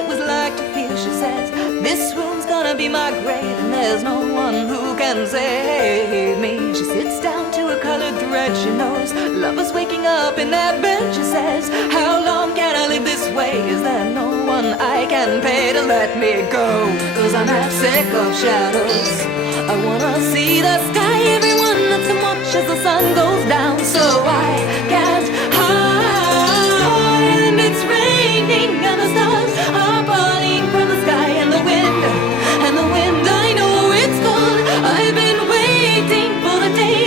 it was like to feel. She says, this room's gonna be my grave, and there's no one who can save me. She sits down to a colored thread. She knows lovers waking up in that bed. She says, how long can I live this way? Is there no one I can pay to let me go? 'Cause I'm half sick of shadows. I wanna see the sky. Everyone looks and watches the sun goes down, so I can't hide. And it's raining and the stars are falling from the sky, and the wind, I know it's cold. I've been waiting for the day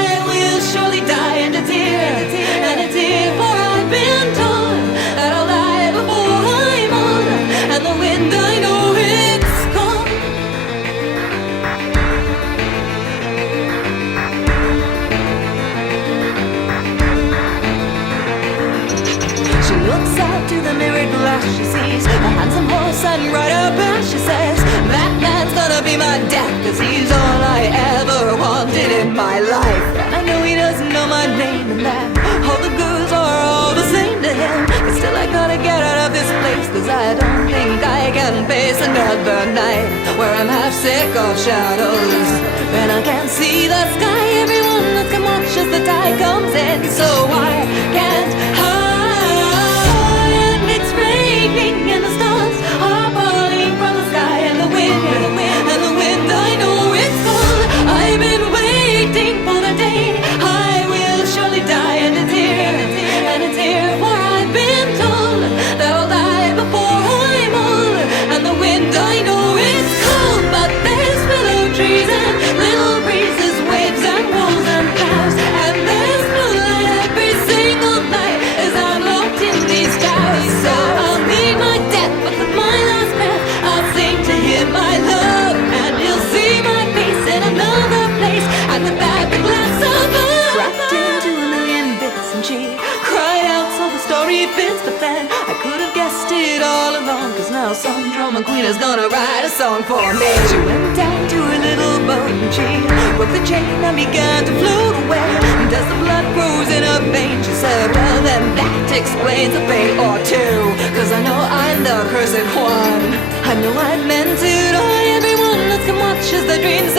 I will surely die. And a tear, for I've been told that I'll die before I'm old. And the wind, I know it's cold. She looks out to the mirrored glass. She sees a handsome horse and rider pass. She says, that man's gonna be my death, 'cause he's all I ever wanted in my life. And I know he doesn't know my name, and that all the girls are all the same to him. But still I gotta get out of this place, 'cause I don't think I can face another night where I'm half sick of shadows and I can't see the sky. Everyone looks and watches the tide comes in, so I can't hide. It's raining and the stars are falling from the sky, and the wind, I know it's cold. I've been waiting for the day I will surely die. And it's here, for I've been told that I'll die before I'm old. And the wind, I know it's cold, but there's willow trees and little breezes, waves and walls and clouds, and there's moonlight every single night as I'm locked in these towers. So I'll meet my death, but with my last breath I'll sing to him my love, and he'll see my face in another place at the back of glass of earth. Cracked into a million bits, and she cried out so the story fits. But then I could have guessed it all along, 'cause now some drama queen is gonna write a song for me. She went down to her little boat and she broke the chain and began to float away. And as the blood froze in her veins, she said, well then that explains a fate or two, 'cause I know I'm the cursed one. I know I've meant it all. Everyone looks and watches the dreams